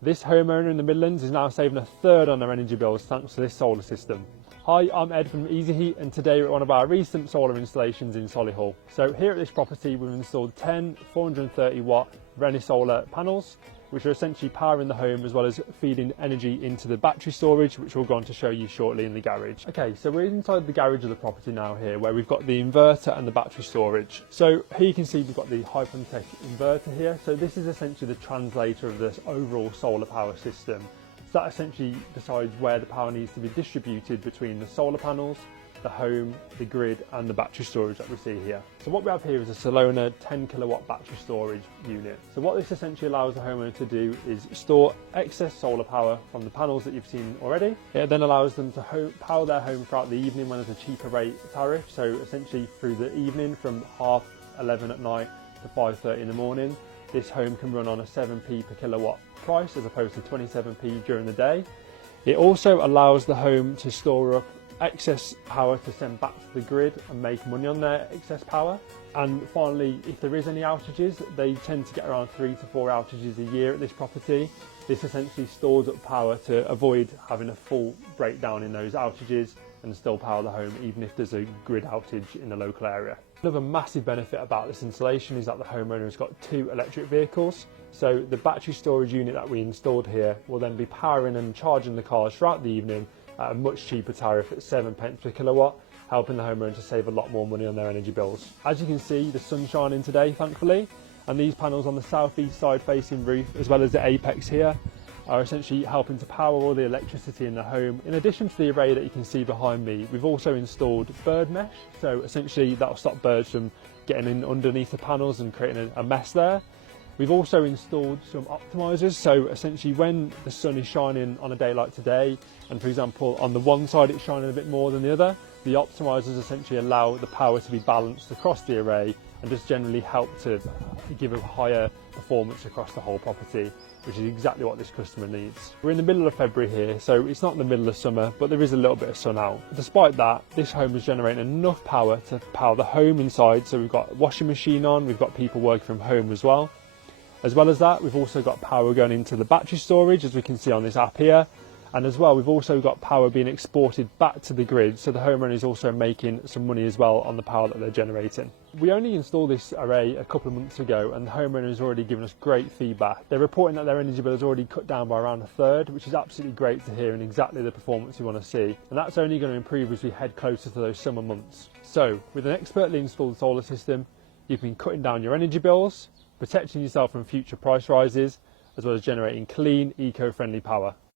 This homeowner in the Midlands is now saving a third on their energy bills thanks to this solar system. Hi, I'm Ed from Eaasy Heat, and today we're at one of our recent solar installations in Solihull. So here at this property we've installed 10 430 watt Rennie solar panels, which are essentially powering the home as well as feeding energy into the battery storage, which we'll go on to show you shortly in the garage. Okay, so we're inside the garage of the property now here, where we've got the inverter and the battery storage. So here you can see we've got the Hypertech inverter here. So this is essentially the translator of this overall solar power system. So that essentially decides where the power needs to be distributed between the solar panels, the home, the grid and the battery storage that we see here. So what we have here is a Solona 10 kilowatt battery storage unit. So what this essentially allows the homeowner to do is store excess solar power from the panels that you've seen already. It then allows them to power their home throughout the evening when there's a cheaper rate tariff. So essentially through the evening from 11:30 at night to 5:30 in the morning. This home can run on a 7p per kilowatt price as opposed to 27p during the day. It also allows the home to store up excess power to send back to the grid and make money on their excess power. And finally, if there is any outages, they tend to get around 3 to 4 outages a year at this property. This essentially stores up power to avoid having a full breakdown in those outages and still power the home even if there's a grid outage in the local area. Another massive benefit about this installation is that the homeowner has got 2 electric vehicles. So the battery storage unit that we installed here will then be powering and charging the cars throughout the evening at a much cheaper tariff at 7p per kilowatt, helping the homeowner to save a lot more money on their energy bills. As you can see, the sun's shining today, thankfully, and these panels on the southeast side facing roof, as well as the apex here, are essentially helping to power all the electricity in the home. In addition to the array that you can see behind me, we've also installed bird mesh. So essentially that'll stop birds from getting in underneath the panels and creating a mess there. We've also installed some optimizers, so essentially when the sun is shining on a day like today, and for example on the one side it's shining a bit more than the other, the optimizers essentially allow the power to be balanced across the array and just generally help to give a higher performance across the whole property, which is exactly what this customer needs. We're in the middle of February here, so it's not in the middle of summer, but there is a little bit of sun out. Despite that, this home is generating enough power to power the home inside, so we've got a washing machine on, we've got people working from home as well. As well as that, we've also got power going into the battery storage, as we can see on this app here. And as well, we've also got power being exported back to the grid, so the homeowner is also making some money as well on the power that they're generating. We only installed this array a couple of months ago, and the homeowner has already given us great feedback. They're reporting that their energy bill has already cut down by around a third, which is absolutely great to hear and exactly the performance we want to see. And that's only going to improve as we head closer to those summer months. So, with an expertly installed solar system, you've been cutting down your energy bills, protecting yourself from future price rises, as well as generating clean, eco-friendly power.